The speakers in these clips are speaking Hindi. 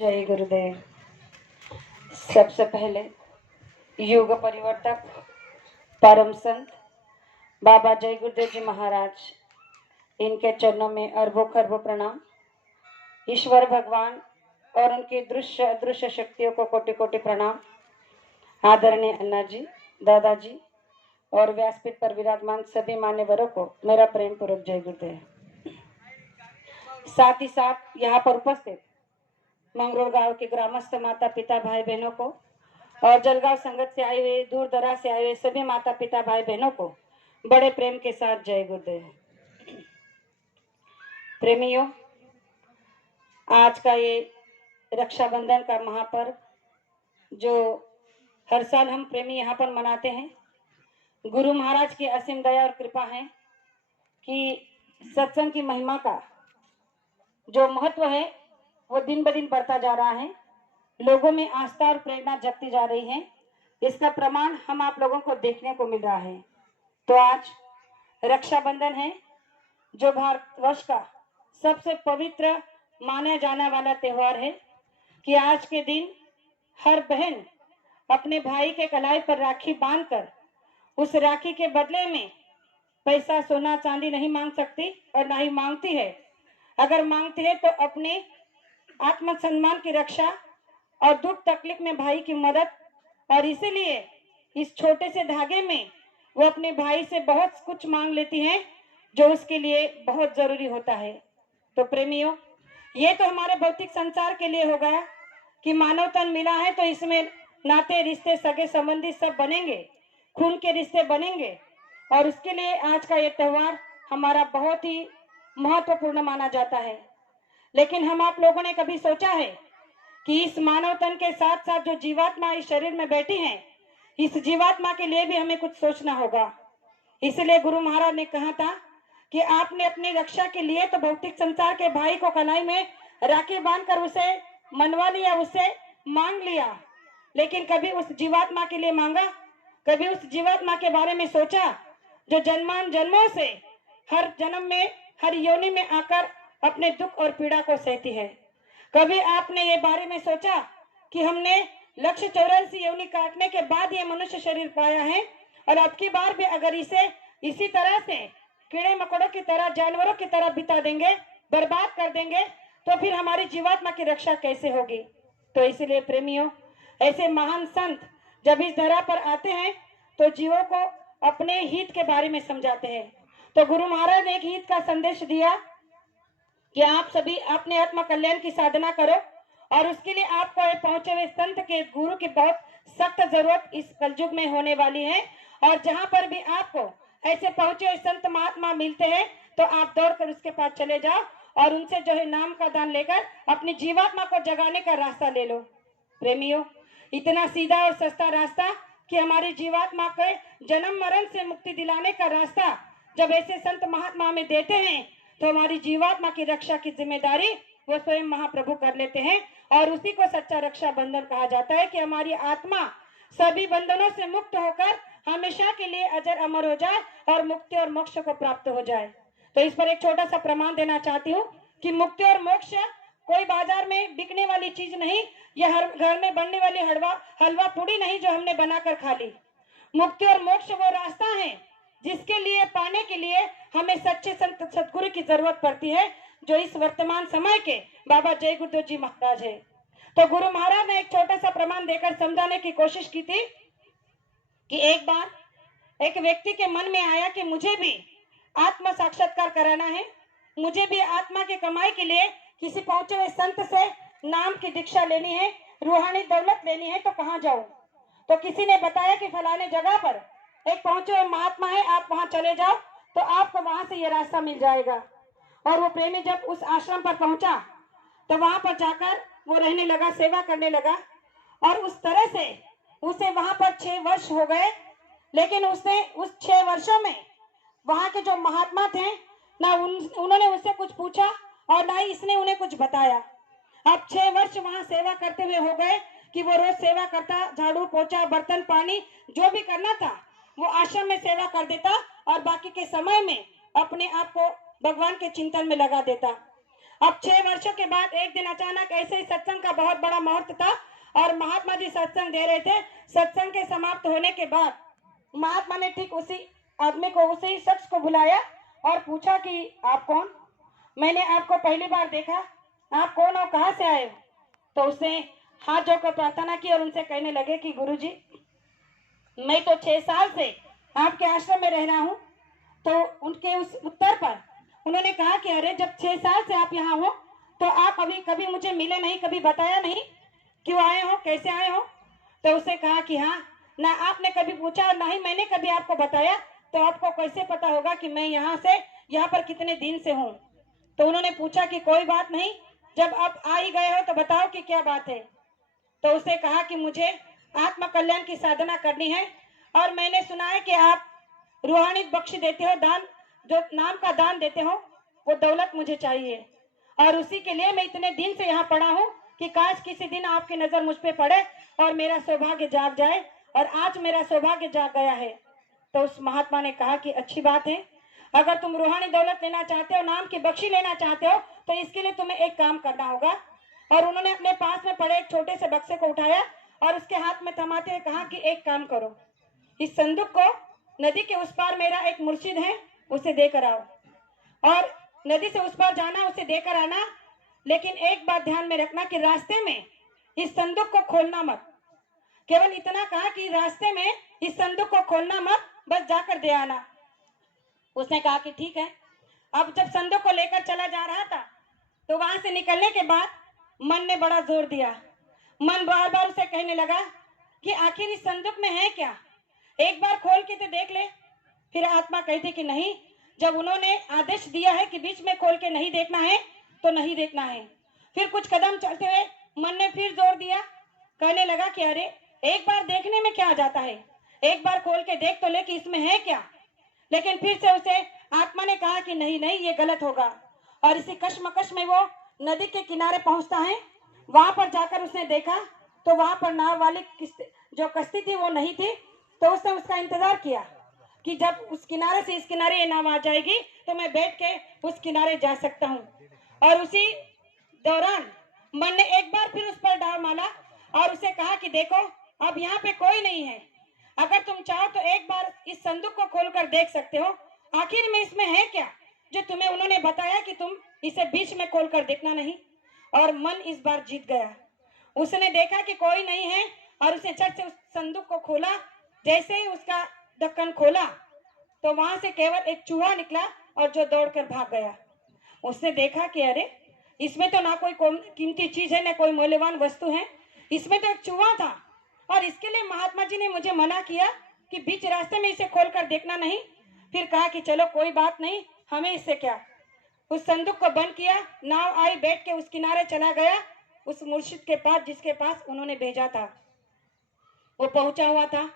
जय गुरुदेव। सबसे पहले युग परिवर्तक परम संत बाबा जय गुरुदेव जी महाराज, इनके चरणों में अरबों खरबों प्रणाम। ईश्वर भगवान और उनकी दृश्य अदृश्य शक्तियों को कोटि कोटि प्रणाम। आदरणीय अन्ना जी, दादाजी और व्यासपीठ पर विराजमान सभी मान्यवरों को मेरा प्रेम पूर्वक जय गुरुदेव। साथ ही साथ यहाँ पर उपस्थित मंगरूल गांव के ग्रामस्थ माता पिता भाई बहनों को और जलगांव संगत से आए हुए दूर दराज से आए हुए सभी माता पिता भाई बहनों को बड़े प्रेम के साथ जय गुरुदेव। प्रेमियों, आज का ये रक्षाबंधन का महापर्व जो हर साल हम प्रेमी यहाँ पर मनाते हैं, गुरु महाराज की असीम दया और कृपा है कि सत्संग की महिमा का जो महत्व है वो दिन ब दिन बढ़ता जा रहा है। लोगों में आस्था और प्रेरणा जगती जा रही है। इसका प्रमाण हम आप लोगों को देखने को मिल रहा है। तो आज रक्षाबंधन है, जो भारतवर्ष का सबसे पवित्र माना जाने वाला त्योहार है कि आज के दिन हर बहन अपने भाई के कलाई पर राखी बांधकर उस राखी के बदले में पैसा सोना चांदी नहीं मांग सकती और ना ही मांगती है। अगर मांगती है तो अपने आत्मसम्मान की रक्षा और दुख तकलीफ में भाई की मदद, और इसीलिए इस छोटे से धागे में वो अपने भाई से बहुत कुछ मांग लेती हैं जो उसके लिए बहुत जरूरी होता है। तो प्रेमियों, ये तो हमारे भौतिक संसार के लिए हो गया कि मानव तन मिला है तो इसमें नाते रिश्ते सगे संबंधी सब बनेंगे, खून के रिश्ते बनेंगे, और उसके लिए आज का ये त्योहार हमारा बहुत ही महत्वपूर्ण माना जाता है। लेकिन हम आप लोगों ने कभी सोचा है कि इस मानव तन के साथ साथ जो जीवात्मा इस शरीर में बैठी है, इस जीवात्मा के लिए भी हमें कुछ सोचना होगा। इसलिए गुरु महाराज ने कहा था कि आपने अपनी रक्षा के लिए तो भौतिक संसार के भाई को कलाई में राखी बांधकर उसे मनवा लिया, उसे मांग लिया, लेकिन कभी उस जीवात्मा के लिए मांगा? कभी उस जीवात्मा के बारे में सोचा जो जन्मान जन्मों से हर जन्म में हर योनि में आकर अपने दुख और पीड़ा को सहती है? कभी आपने ये बारे में सोचा कि हमने 184 योनि काटने के बाद ये मनुष्य शरीर पाया है, और अब की बार भी अगर इसे इसी तरह से कीड़े मकोड़ों की तरह, जानवरों की तरह बिता देंगे, बर्बाद कर देंगे, तो फिर हमारी जीवात्मा की रक्षा कैसे होगी? तो इसलिए प्रेमियों, ऐसे महान संत जब इस धरा पर आते हैं तो जीवों को अपने हित के बारे में समझाते हैं। तो गुरु महाराज ने एक हित का संदेश दिया कि आप सभी अपने आत्मा कल्याण की साधना करो, और उसके लिए आपको पहुंचे हुए संत के गुरु की बहुत सख्त जरूरत इस कलयुग में होने वाली है। और जहां पर भी आपको ऐसे पहुंचे हुए संत महात्मा मिलते हैं तो आप दौड़कर उसके पास चले जाओ और उनसे जो है नाम का दान लेकर अपनी जीवात्मा को जगाने का रास्ता ले लो। प्रेमियों, इतना सीधा और सस्ता रास्ता कि हमारी जीवात्मा के जन्म मरण से मुक्ति दिलाने का रास्ता जब ऐसे संत महात्मा में देते हैं तो हमारी जीवात्मा की रक्षा की जिम्मेदारी वो स्वयं महाप्रभु कर लेते हैं। और उसी को सच्चा रक्षा बंधन कहा जाता है कि हमारी आत्मा सभी बंधनों से मुक्त होकर हमेशा के लिए अजर अमर हो जाए और मुक्ति और मोक्ष को प्राप्त हो जाए। तो इस पर एक छोटा सा प्रमाण देना चाहती हूँ कि मुक्ति और मोक्ष कोई बाजार में बिकने वाली चीज नहीं, या हर घर में बनने वाली हलवा पूड़ी नहीं जो हमने बनाकर खा ली। मुक्ति और मोक्ष वो रास्ता है जिसके लिए पाने के लिए हमें सच्चे संत सदगुरु की जरूरत पड़ती है, जो इस वर्तमान समय के बाबा जय गुरुदेव जी महाराज है। तो गुरु महाराज ने एक छोटा सा प्रमाण देकर समझाने की कोशिश की थी कि एक बार एक व्यक्ति के मन में आया कि मुझे भी आत्म साक्षात्कार कराना है, मुझे भी आत्मा की कमाई के लिए किसी पहुंचे हुए संत से नाम की दीक्षा लेनी है, रूहानी दौलत लेनी है, तो कहाँ जाऊं? तो किसी ने बताया कि फलाने जगह पर एक पहुंचे हुए महात्मा है, आप वहां चले जाओ तो आपको वहां से ये रास्ता मिल जाएगा। और वो प्रेमी जब उस आश्रम पर पहुंचा तो वहां पर जाकर वो रहने लगा, सेवा करने लगा, और उस तरह से उसे वहां पर 6 वर्ष हो गए। लेकिन उसने उस 6 वर्षों में वहां के जो महात्मा थे ना उन्होंने उससे कुछ पूछा और ना ही इसने उन्हें कुछ बताया। अब 6 वर्ष वहां सेवा करते हुए हो गए कि वो रोज सेवा करता, झाड़ू पोछा बर्तन पानी जो भी करना था वो आश्रम में सेवा कर देता और बाकी के समय में अपने आप को भगवान के चिंतन में लगा देता। अब 6 वर्षों के बाद एक दिन अचानक ऐसे ही सत्संग का बहुत बड़ा मुहूर्त था और महात्मा जी सत्संग दे रहे थे। सत्संग के समाप्त होने के बाद महात्मा ने ठीक उसी आदमी को, उसी शख्स को बुलाया और पूछा कि आप कौन? मैंने आपको पहली बार देखा, आप कौन हो, कहाँ से आए हो? तो उसने हाथ जोड़कर प्रार्थना की और उनसे कहने लगे कि गुरुजी, मैं तो 6 साल से आपके आश्रम में रह रहा हूँ। तो उनके उस उत्तर पर उन्होंने कहा कि अरे जब 6 साल से आप यहाँ हो तो आप अभी कभी मुझे मिले नहीं, कभी बताया नहीं, क्यों आए हो, कैसे आए हो? तो उसे कहा कि हाँ, ना आपने कभी पूछा और ना ही मैंने कभी आपको बताया, तो आपको कैसे पता होगा कि मैं यहाँ पर कितने दिन से हूँ? तो उन्होंने पूछा कि कोई बात नहीं, जब आप आ ही गए हो तो बताओ कि क्या बात है। तो उसे कहा कि मुझे आत्म कल्याण की साधना करनी है और मैंने सुना है कि आप रूहानी बख्श देते हो, दान, जो नाम का दान देते हो, वो दौलत मुझे चाहिए और उसी के लिए मैं इतने दिन से यहाँ पड़ा हूँ कि काश किसी दिन आपकी नजर मुझ पे पड़े और मेरा सौभाग्य जाग जाए, और आज मेरा सौभाग्य जाग गया है। तो उस महात्मा ने कहा कि अच्छी बात है, अगर तुम रूहानी दौलत लेना चाहते हो, नाम की बख्शी लेना चाहते हो, तो इसके लिए तुम्हें एक काम करना होगा। और उन्होंने अपने पास में पड़े एक छोटे से बक्से को उठाया और उसके हाथ में थमाते हुए कहा कि एक काम करो, इस संदूक को नदी के उस पार मेरा एक मुर्शिद है, उसे देकर आओ और नदी से उस पार जाना, उसे देकर आना, लेकिन एक बात ध्यान में रखना कि रास्ते में इस संदूक को खोलना मत। केवल इतना कहा कि रास्ते में इस संदूक को खोलना मत, बस जाकर दे आना। उसने कहा कि ठीक है। अब जब संदूक को लेकर चला जा रहा था तो वहां से निकलने के बाद मन ने बड़ा जोर दिया। मन बार बार उसे कहने लगा कि आखिर इस संदूक में है क्या, एक बार खोल के तो देख ले। फिर आत्मा कहती कि नहीं, जब उन्होंने आदेश दिया है कि बीच में खोल के नहीं देखना है तो नहीं देखना है। फिर कुछ कदम चलते हुए मन ने फिर जोर दिया, कहने लगा कि अरे एक बार देखने में क्या आ जाता है, एक बार खोल के देख तो ले कि इसमें है क्या। लेकिन फिर से उसे आत्मा ने कहा कि नहीं नहीं, ये गलत होगा। और इसी कश्मकश में वो नदी के किनारे पहुंचता है। वहां पर जाकर उसने देखा तो वहां पर नाव वाली जो कश्ती थी वो नहीं थी। तो उसने उसका इंतजार किया कि जब उस किनारे से इस किनारे ये नाव आ जाएगी तो मैं बैठ के उस किनारे जा सकता हूँ। और उसी दौरान मन ने एक बार फिर उस पर डाव मारा और उसे कहा कि देखो, अब यहाँ पे कोई नहीं है, अगर तुम चाहो तो एक बार इस संदूक को खोलकर देख सकते हो, आखिर में इसमें है क्या जो तुम्हें उन्होंने बताया कि तुम इसे बीच में खोलकर देखना नहीं। और मन इस बार जीत गया। उसने देखा कि कोई नहीं है और उसने झट से उस संदूक को खोला। जैसे ही उसका ढक्कन खोला तो वहां से केवल एक चूहा निकला और जो दौड़कर भाग गया। उसने देखा कि अरे इसमें तो ना कोई कीमती चीज है, ना कोई मूल्यवान वस्तु है, इसमें तो एक चूहा था और इसके लिए महात्मा जी ने मुझे मना किया कि बीच रास्ते में इसे खोलकर देखना नहीं। फिर कहा कि चलो कोई बात नहीं, हमें इससे क्या। उस संदूक को बंद किया, नाव आई, बैठ के उस किनारे चला गया, उस मुर्शिद के पास जिसके पास उन्होंने भेजा था। वो पहुंचा हुआ था।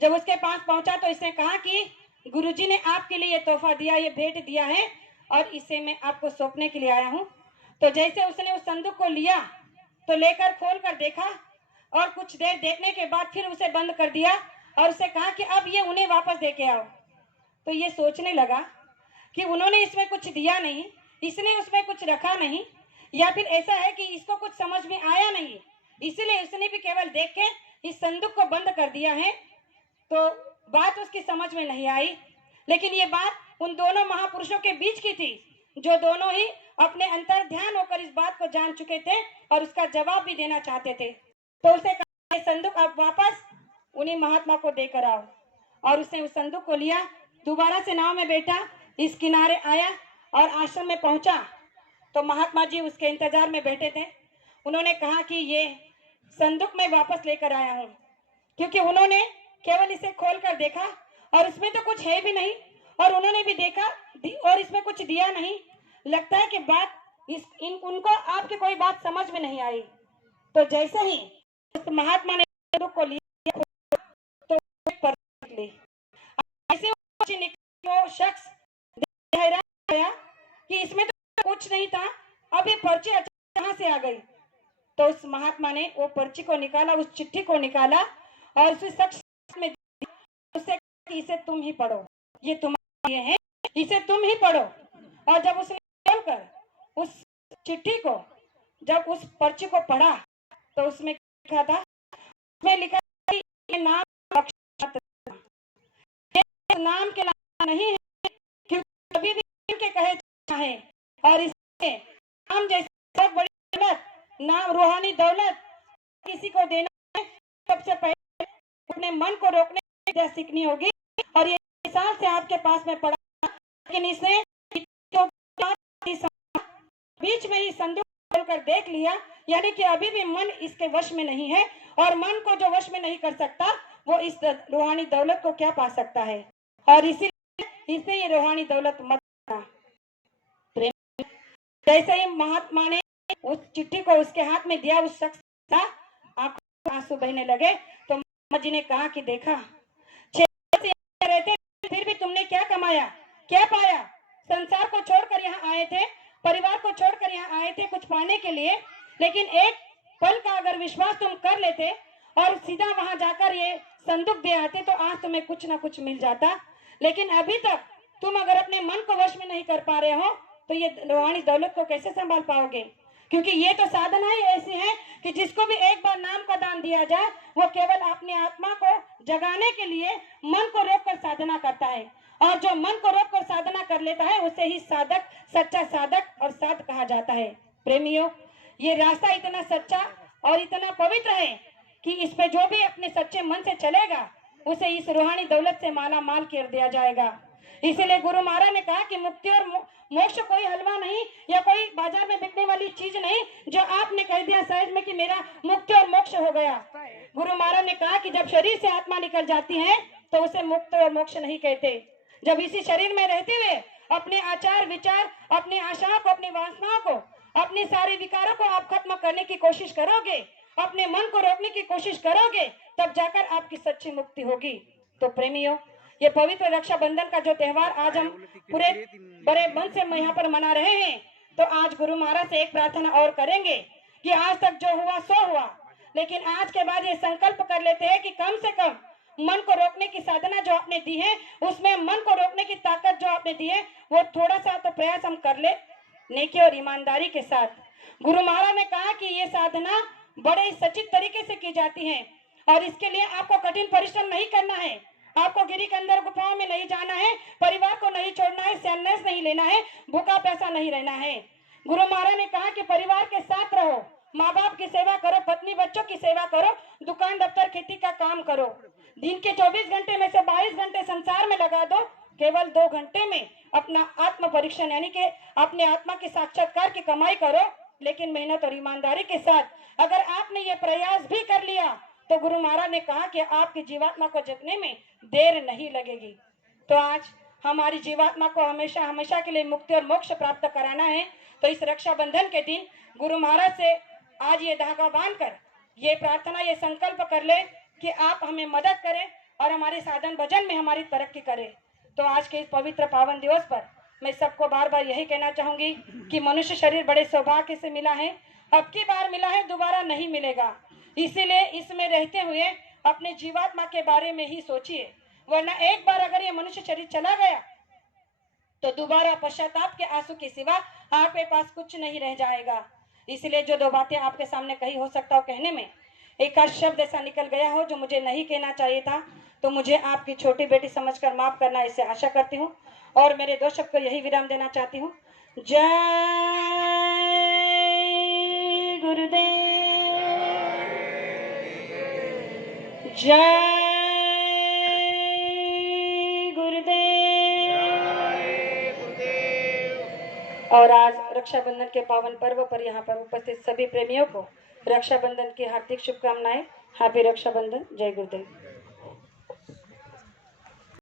जब उसके पास पहुंचा तो इसने कहा कि गुरुजी ने आपके लिए ये तोहफा दिया, ये भेंट दिया है और इसे मैं आपको सौंपने के लिए आया हूँ। तो जैसे उसने उस संदूक को लिया तो लेकर खोल कर देखा और कुछ देर देखने के बाद फिर उसे बंद कर दिया और उसे कहा कि अब ये उन्हें वापस दे के आओ। तो ये सोचने लगा कि उन्होंने इसमें कुछ दिया नहीं, इसने उसमें कुछ रखा नहीं, या फिर ऐसा है कि इसको कुछ समझ में आया नहीं, इसलिए उसने भी केवल देख के इस संदूक को बंद कर दिया है। तो बात उसकी समझ में नहीं आई। लेकिन ये बात उन दोनों महापुरुषों के बीच की थी जो दोनों ही अपने अंतर ध्यान होकर इस बात को जान चुके थे और उसका जवाब भी देना चाहते थे। तो उसे कहा संदूक अब वापस उन्हीं महात्मा को देकर आओ। और उसने उस संदूक को लिया, दोबारा से नाव में बैठा, इस किनारे आया और आश्रम में पहुंचा तो महात्मा जी उसके इंतजार में बैठे थे। उन्होंने कहा कि ये संदूक मैं वापस लेकर आया हूँ, क्योंकि उन्होंने केवल इसे खोल कर देखा और इसमें तो कुछ है भी नहीं, और उन्होंने भी देखा और इसमें कुछ दिया नहीं। लगता है कि बात उनको आपकी कोई बात समझ में नहीं आई। तो जैसे ही उस महात्मा ने संदूक को लिया तो ली, ऐसे वो शख्स हैरान गया कि इसमें तो कुछ नहीं था, अब ये पर्ची कहां से आ गई। तो उस महात्मा ने वो पर्ची को निकाला, उस चिट्ठी को निकाला और उस शख्स में उससे इसे तुम ही पढ़ो, ये तुम्हारे लिए है, इसे तुम ही पढ़ो। और जब उसने खोलकर उस चिट्ठी को, जब उस पर्ची को पढ़ा तो उसमें लिखा था, उसमें लिखा था ये नाम नाम के लायक नहीं है, क्योंकि कभी भी के कहे है, और इसमें नाम जैसे बहुत बड़ी दौलत, नाम रूहानी दौलत किसी को देना है, सबसे पहले अपने मन को रोकने की सीखनी होगी। और ये साल से आपके पास में पड़ा, लेकिन इसने तो बीच में ही संदूक खोलकर देख लिया, यानी कि अभी भी मन इसके वश में नहीं है, और मन को जो वश में नहीं कर सकता वो इस रूहानी दौलत को क्या पा सकता है। और इसीलिए इसे ये रूहानी दौलत मत प्रेम। जैसे ही महात्मा ने उस चिट्ठी को उसके हाथ में दिया, उस शख्स का आंखों में आंसू बहने लगे। तो महात्मा जी ने कहा कि देखा, 6 साल से रहते फिर भी तुमने क्या कमाया, क्या पाया। संसार को छोड़कर यहाँ आए थे, परिवार को छोड़कर यहाँ आए थे कुछ पाने के लिए, लेकिन एक पल का अगर विश्वास तुम कर लेते और सीधा वहां जाकर ये संदूक दे आते तो आज तुम्हें कुछ ना कुछ मिल जाता। लेकिन अभी तक तुम अगर अपने मन को वश में नहीं कर पा रहे हो तो ये रूहानी दौलत को कैसे संभाल पाओगे। क्योंकि ये तो साधना ही ऐसी है कि जिसको भी एक बार नाम का दान दिया जाए वो केवल अपनी आत्मा को जगाने के लिए मन को रोककर साधना करता है, और जो मन को रोककर साधना कर लेता है उसे ही साधक, सच्चा साधक और साध कहा जाता है। प्रेमियों, ये रास्ता इतना सच्चा और इतना पवित्र है कि इस पे जो भी अपने सच्चे मन से चलेगा उसे इस रूहानी दौलत से माला माल कर दिया जाएगा। इसीलिए गुरु महाराज ने कहा कि मुक्ति और मोक्ष कोई हलवा नहीं या कोई बाजार में बिकने वाली चीज नहीं जो आपने कह दिया सहज में कि मेरा मुक्ति और मोक्ष हो गया। गुरु महाराज ने कहा कि जब शरीर से आत्मा निकल जाती है तो उसे मुक्ति और मोक्ष नहीं कहते। जब इसी शरीर में रहते हुए अपने आचार विचार, अपनी आशाओं को, अपनी वासनाओं को, अपने सारे विकारों को आप खत्म करने की कोशिश करोगे, अपने मन को रोकने की कोशिश करोगे, तब जाकर आपकी सच्ची मुक्ति होगी। तो प्रेमियों, ये पवित्र रक्षाबंधन का जो त्योहार आज हम पूरे बड़े मन से यहाँ पर मना रहे हैं, तो आज गुरु महाराज से एक प्रार्थना और करेंगे कि आज तक जो हुआ सो हुआ, लेकिन आज के बाद ये संकल्प कर लेते हैं कि कम से कम मन को रोकने की साधना जो आपने दी है, उसमें मन को रोकने की ताकत जो आपने दी है वो थोड़ा सा तो प्रयास हम कर ले, नेकी और ईमानदारी के साथ। गुरु महाराज ने कहा कि ये साधना बड़े सचित तरीके से की जाती है, और इसके लिए आपको कठिन परिश्रम नहीं करना है, आपको गिरी के अंदर गुफाओं में नहीं जाना है, परिवार को नहीं छोड़ना है, सन्यास नहीं लेना है, भूखा प्यासा नहीं रहना है। गुरु महाराज ने कहा कि परिवार के साथ रहो, माँ बाप की सेवा करो, पत्नी बच्चों की सेवा करो, दुकान दफ्तर खेती का काम करो। दिन के 24 घंटे में से 22 घंटे संसार में लगा दो, केवल 2 घंटे में अपना आत्म परीक्षण यानी कि अपने आत्मा के साक्षात्कार की कमाई करो, लेकिन मेहनत और ईमानदारी के साथ। अगर आपने ये प्रयास भी कर लिया तो गुरु महाराज ने कहा कि आपकी जीवात्मा को जगने में देर नहीं लगेगी। तो आज हमारी जीवात्मा को हमेशा हमेशा के लिए मुक्ति और मोक्ष प्राप्त कराना है। तो इस रक्षाबंधन के दिन गुरु महाराज से आज ये धागा बांधकर ये प्रार्थना, ये संकल्प कर ले कि आप हमें मदद करें और हमारे साधन भजन में हमारी तरक्की करें। तो आज के इस पवित्र पावन दिवस पर मैं सबको बार बार यही कहना चाहूंगी कि मनुष्य शरीर बड़े सौभाग्य से मिला है, अब की बार मिला है, दोबारा नहीं मिलेगा। इसीलिए इसमें रहते हुए अपने जीवात्मा के बारे में ही सोचिए, वरना एक बार अगर ये मनुष्य शरीर चला गया तो दोबारा पश्चाताप के आंसू के सिवा आपके पास कुछ नहीं रह जाएगा। इसलिए जो 2 बातें आपके सामने कही, हो सकता हो कहने में एक आध शब्द ऐसा निकल गया हो जो मुझे नहीं कहना चाहिए था, तो मुझे आपकी छोटी बेटी समझकर माफ करना, इसे आशा करती हूँ। और मेरे 2 शब्द को यही विराम देना चाहती हूँ। जय गुरुदेव, जय गुरुदेव। और आज रक्षाबंधन के पावन पर्व पर यहाँ पर उपस्थित सभी प्रेमियों को रक्षाबंधन की हार्दिक शुभकामनाएं। हैप्पी रक्षाबंधन। जय गुरुदेव।